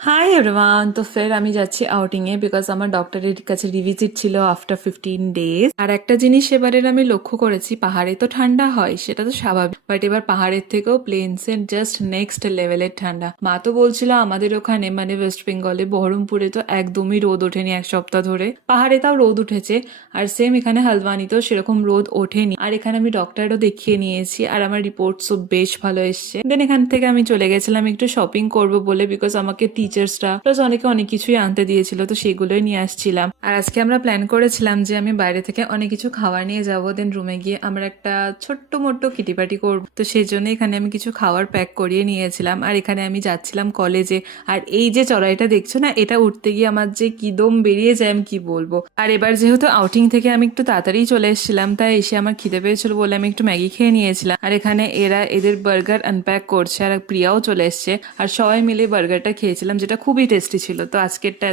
Hi everyone, তো ফের আমি যাচ্ছি আউটিং এ বিকজ আমার ডক্টরের কাছে রিভিজিট ছিল আফটার 15 ডেজ। আর একটা জিনিস এবারের আমি লক্ষ্য করেছি, পাহাড়ে তো ঠান্ডা হয় সেটা তো স্বাভাবিক, বাট এবার পাহাড়ের থেকেও প্লেনসের জাস্ট নেক্সট লেভেলের ঠান্ডা। মা তো বলছিল আমাদের ওখানে মানে ওয়েস্ট বেঙ্গলে বহরমপুরে তো একদমই রোদ ওঠেনি এক সপ্তাহ ধরে, পাহাড়ে তাও রোদ উঠেছে। আর সেম এখানে হালওয়ানিতেও সেরকম রোদ ওঠেনি। আর এখানে আমি ডক্টরেরও দেখিয়ে নিয়েছি আর আমার রিপোর্টসও বেশ ভালো এসছে। দেন এখান থেকে আমি চলে গেছিলাম একটু শপিং করব বলে, বিকজ আমাকে টিচার্সরা প্লাস অনেকে অনেক কিছুই আনতে দিয়েছিল, তো সেগুলোই নিয়ে আসছিলাম। আর আজকে আমরা প্ল্যান করেছিলাম যে আমি বাইরে থেকে অনেক কিছু খাবার নিয়ে যাব, দেন রুমে গিয়ে আমরা একটা ছোট্ট মোট্ট কিটি পার্টি করবো। তো সেই জন্য এখানে আমি কিছু খাবার প্যাক করিয়ে নিয়েছিলাম। আর এখানে আমি যাচ্ছিলাম কলেজে। আর এই যে চড়াইটা দেখছো না, এটা উঠতে গিয়ে আমার যে কি দম বেরিয়ে যায় আমি কি বলবো। আর এবার যেহেতু আউটিং থেকে আমি একটু তাড়াতাড়ি চলে এসেছিলাম, তাই এসে আমার খিদে পেয়েছিল বলে আমি একটু ম্যাগি খেয়ে নিয়েছিলাম। আর এখানে এরা এদের বার্গার আনপ্যাক করছে আর প্রিয়াও চলে এসছে, আর সবাই মিলে বার্গারটা খেয়েছিলাম যেটা খুবই টেস্টি ছিল। তো আজকেরটা